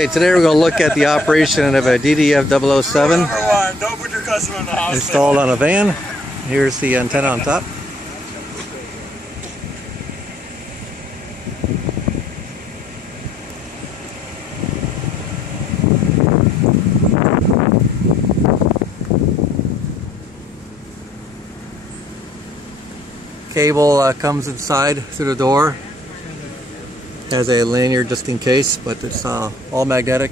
Okay, today we're going to look at the operation of a DDF-007 Don't put your customer in the hospital. installed on a van. Here's the antenna on top. Cable comes inside through the door. Has a lanyard just in case, but it's all magnetic.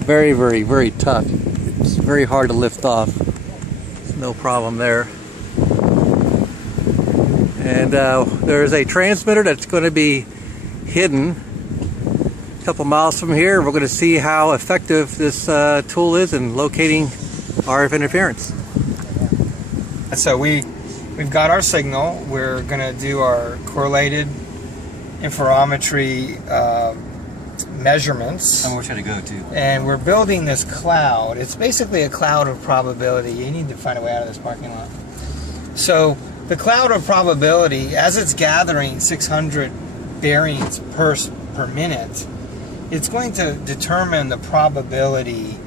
Very, very, very tough. It's very hard to lift off. There's no problem there. And there's a transmitter that's going to be hidden a couple miles from here. We're going to see how effective this tool is in locating RF interference. So we've got our signal. We're going to do our correlated interferometry measurements. And where should it go to? And we're building this cloud. It's basically a cloud of probability. You need to find a way out of this parking lot. So the cloud of probability, as it's gathering 600 bearings per minute, it's going to determine the probability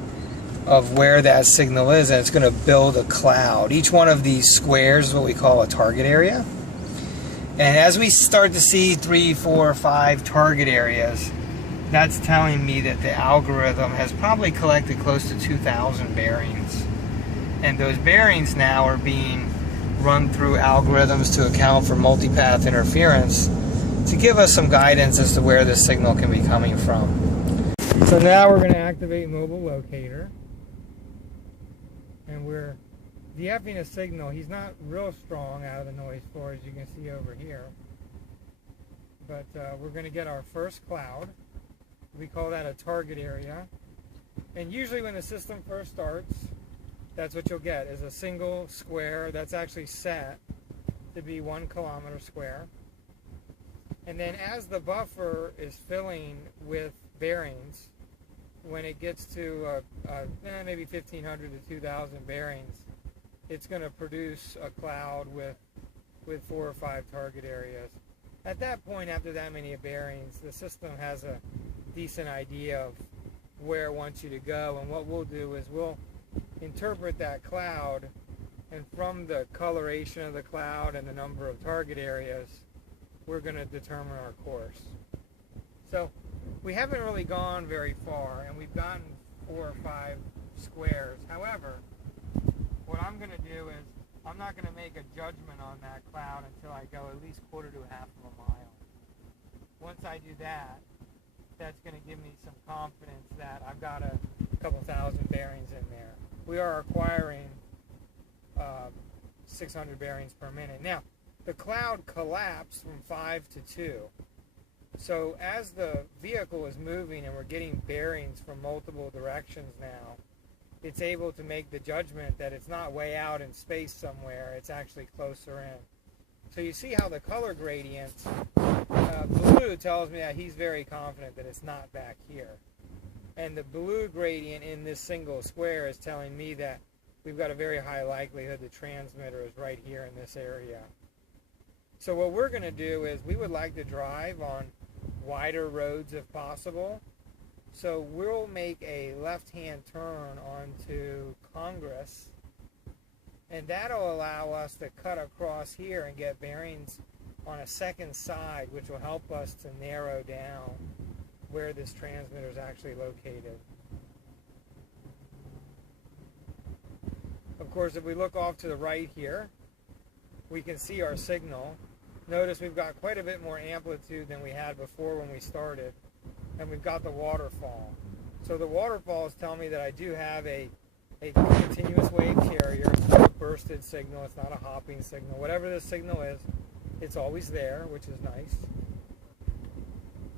of where that signal is, and it's going to build a cloud. Each one of these squares is what we call a target area. And as we start to see 3, 4, 5 target areas, that's telling me that the algorithm has probably collected close to 2,000 bearings. And those bearings now are being run through algorithms to account for multipath interference to give us some guidance as to where this signal can be coming from. So now we're going to activate mobile locator. And we're DFing a signal. He's not real strong out of the noise floor, as you can see over here. But we're going to get our first cloud. We call that a target area. And usually when the system first starts, that's what you'll get, is a single square that's actually set to be 1 kilometer square. And then as the buffer is filling with bearings, when it gets to maybe 1,500 to 2,000 bearings, it's going to produce a cloud with 4 or 5 target areas. At that point, after that many bearings, the system has a decent idea of where it wants you to go. And what we'll do is we'll interpret that cloud, and from the coloration of the cloud and the number of target areas, we're going to determine our course. So we haven't really gone very far, and we've gotten 4 or 5 squares. However, what I'm going to do is I'm not going to make a judgment on that cloud until I go at least quarter to half of a mile. Once I do that, that's going to give me some confidence that I've got a couple thousand bearings in there. We are acquiring 600 bearings per minute. Now, the cloud collapsed from 5 to 2. So as the vehicle is moving and we're getting bearings from multiple directions now, it's able to make the judgment that it's not way out in space somewhere, it's actually closer in. So you see how the color gradient, blue tells me that he's very confident that it's not back here. And the blue gradient in this single square is telling me that we've got a very high likelihood the transmitter is right here in this area. So what we're going to do is we would like to drive on wider roads if possible. So we'll make a left-hand turn onto Congress, and that'll allow us to cut across here and get bearings on a second side, which will help us to narrow down where this transmitter is actually located. Of course, if we look off to the right here, we can see our signal. Notice we've got quite a bit more amplitude than we had before when we started, and we've got the waterfall. So the waterfalls tell me that I do have a continuous wave carrier. It's not a bursted signal, it's not a hopping signal. Whatever this signal is, it's always there, which is nice.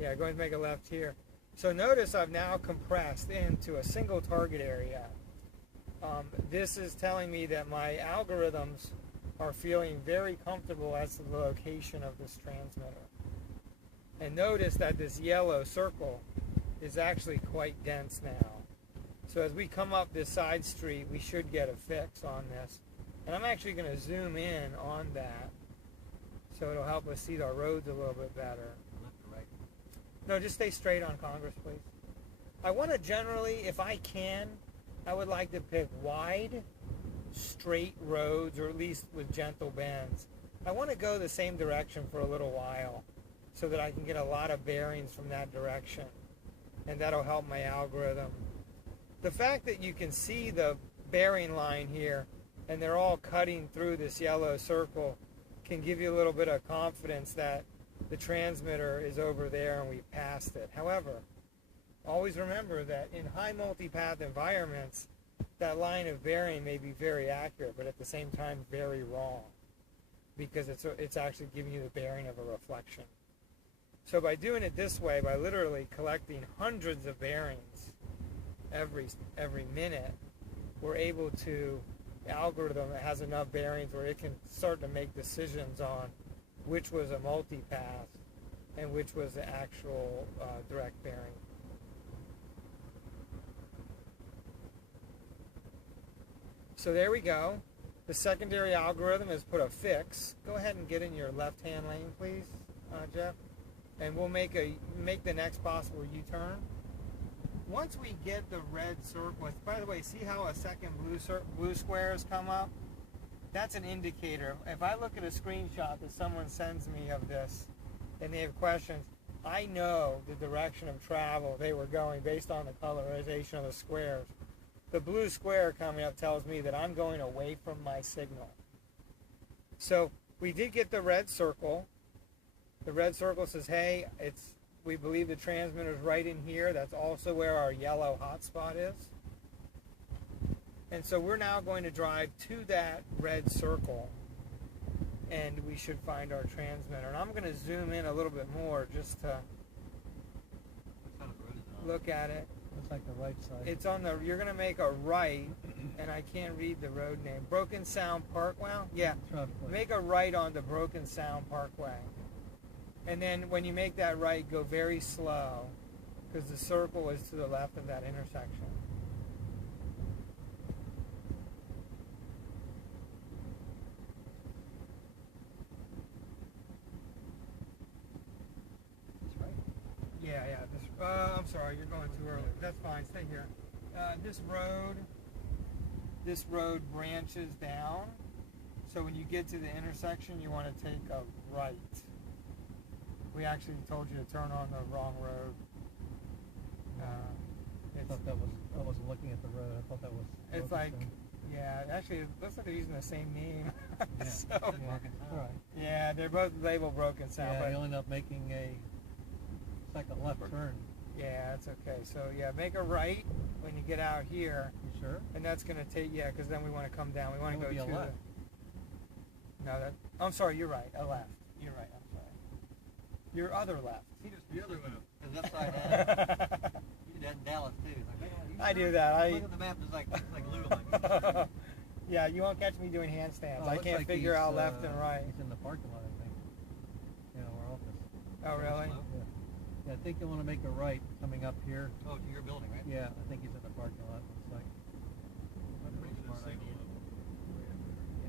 Yeah, going to make a left here. So notice I've now compressed into a single target area. This is telling me that my algorithms are feeling very comfortable as to the location of this transmitter. And notice that this yellow circle is actually quite dense now. So as we come up this side street, we should get a fix on this. And I'm actually going to zoom in on that so it'll help us see our roads a little bit better. Left or right? No, just stay straight on Congress, please. I want to generally, if I can, I would like to pick wide, straight roads, or at least with gentle bends. I want to go the same direction for a little while so that I can get a lot of bearings from that direction, and that'll help my algorithm. The fact that you can see the bearing line here and they're all cutting through this yellow circle can give you a little bit of confidence that the transmitter is over there and we've passed it. However, always remember that in high multipath environments, that line of bearing may be very accurate, but at the same time very wrong, because it's actually giving you the bearing of a reflection. So by doing it this way, by literally collecting hundreds of bearings every minute, we're able to, the algorithm has enough bearings where it can start to make decisions on which was a multipath and which was the actual direct bearing. So there we go. The secondary algorithm has put a fix. Go ahead and get in your left-hand lane, please, Jeff. And we'll make the next possible U-turn. Once we get the red circle, by the way, see how a second blue square has come up? That's an indicator. If I look at a screenshot that someone sends me of this and they have questions, I know the direction of travel they were going based on the colorization of the squares. The blue square coming up tells me that I'm going away from my signal. So we did get the red circle. The red circle says, hey, we believe the transmitter is right in here. That's also where our yellow hotspot is. And so we're now going to drive to that red circle, and we should find our transmitter. And I'm going to zoom in a little bit more just to look at it. Looks like the right side. It's on the, you're going to make a right, and I can't read the road name. Broken Sound Parkway? Yeah. Make a right on the Broken Sound Parkway. And then when you make that right, go very slow, because the circle is to the left of that intersection. That's right. Yeah. I'm sorry, you're going too early. That's fine. Stay here. This road branches down. So when you get to the intersection, you want to take a right. We actually told you to turn on the wrong road. I thought I wasn't looking at the road. I thought that was. It's like, yeah, actually, it looks like they're using the same name. Yeah. So, Yeah, right. yeah, they're both labeled Broken Sound. Yeah, but you ended up making a second left turn. yeah, that's okay. So yeah, make a right when you get out here. You sure? And that's going to take, yeah, because then we want to come down. We want to That go would be to a left. No, I'm sorry, you're right. A left. You're right, I'm sorry. Your other left. The other left. Because upside down. You do that in Dallas too. Like, I do that. Look at the map, it's like Lou. Like, yeah, you won't catch me doing handstands. Oh, I looks can't like figure he's, out left and right. He's in the parking lot, I think. Yeah, our office. Oh, really? Yeah, I think you want to make a right coming up here. oh, to your building, right? Yeah, I think he's in the parking lot. Looks like. Pretty smart idea.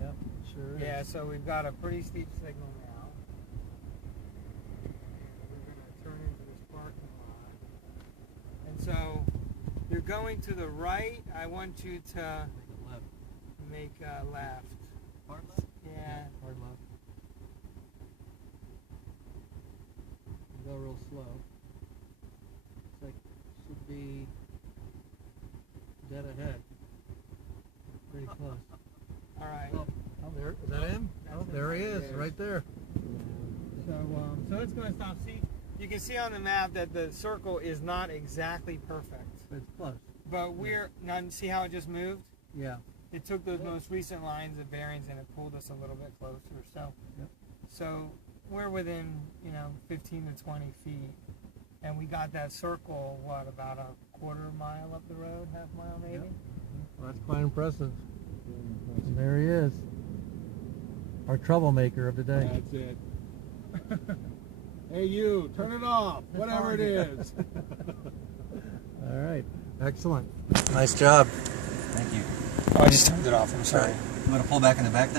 Yeah, sure. Yeah, so we've got a pretty steep signal now. We're going to turn into this parking lot. And so you're going to the right. I want you to make a left. Hard left? Yeah. Hard left. Go real slow. Looks like should be dead ahead. Pretty close. All right. Oh, there. Is that him? That's Oh, him there he right is, there. right there. So it's going to stop. See, you can see on the map that the circle is not exactly perfect. But it's close. But now see how it just moved? Yeah. It took those most recent lines of bearings and it pulled us a little bit closer. So, Yep. so we're within 15 to 20 feet, and we got that circle. What, about a quarter mile up the road, half mile maybe? Yep. Well, that's quite impressive. And there he is, our troublemaker of the day. That's it. Hey you, turn it off, whatever it is. All right, excellent. Nice job. Thank you. Oh, I just turned it off. I'm sorry. You want to pull back in the back then?